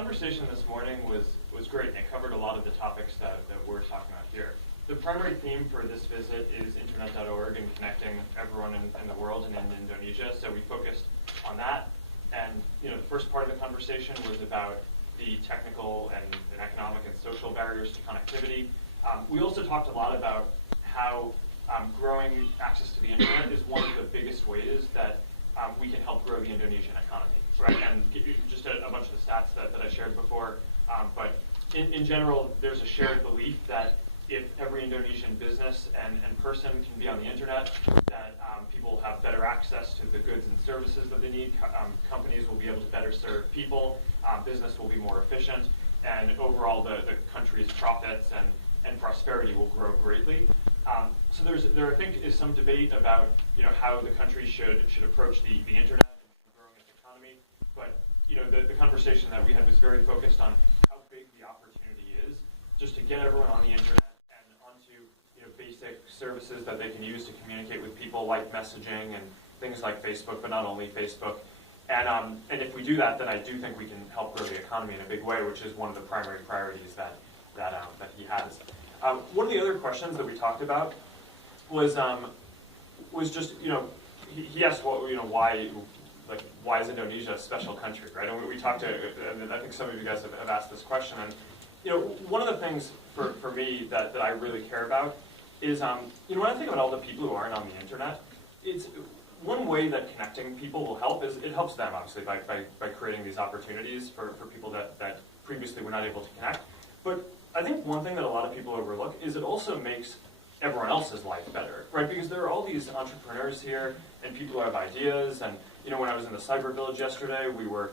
conversation this morning was great, and it covered a lot of the topics that we're talking about here. The primary theme for this visit is internet.org and connecting everyone in the world and in Indonesia, so we focused on that. And the first part of the conversation was about the technical and economic and social barriers to connectivity. We also talked a lot about how growing access to the internet is one of the biggest ways that we can help grow the Indonesian economy, right? And just a bunch of the stats that I shared before, but in general, there's a shared belief that if every Indonesian business and person can be on the internet, that people will have better access to the goods and services that they need. Companies will be able to better serve people. Business will be more efficient, and overall, the country's profits and prosperity will grow greatly. So there I think is some debate about how the country should approach the internet and growing its economy. But the conversation that we had was very focused on how big the opportunity is just to get everyone on the internet and onto basic services that they can use to communicate with people, like messaging and things like Facebook, but not only Facebook. And if we do that, then I do think we can help grow the economy in a big way, which is one of the primary priorities that he has. One of the other questions that we talked about was just he asked why is Indonesia a special country, right? And we talked to, and I think some of you guys have asked this question, and one of the things for me that I really care about is when I think about all the people who aren't on the internet, it's one way that connecting people will help is it helps them obviously by creating these opportunities for people that previously were not able to connect. But I think one thing that a lot of people overlook is it also makes everyone else's life better, right? Because there are all these entrepreneurs here and people who have ideas. And when I was in the cyber village yesterday, we were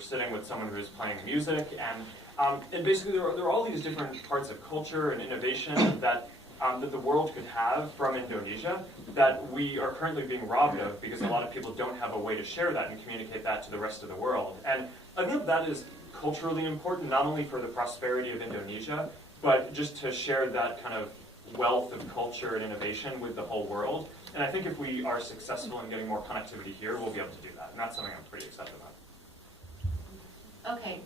sitting with someone who was playing music, and basically there are all these different parts of culture and innovation that the world could have from Indonesia that we are currently being robbed of because a lot of people don't have a way to share that and communicate that to the rest of the world. And I think that is culturally important, not only for the prosperity of Indonesia, but just to share that kind of wealth of culture and innovation with the whole world. And I think if we are successful in getting more connectivity here, we'll be able to do that. And that's something I'm pretty excited about. Okay.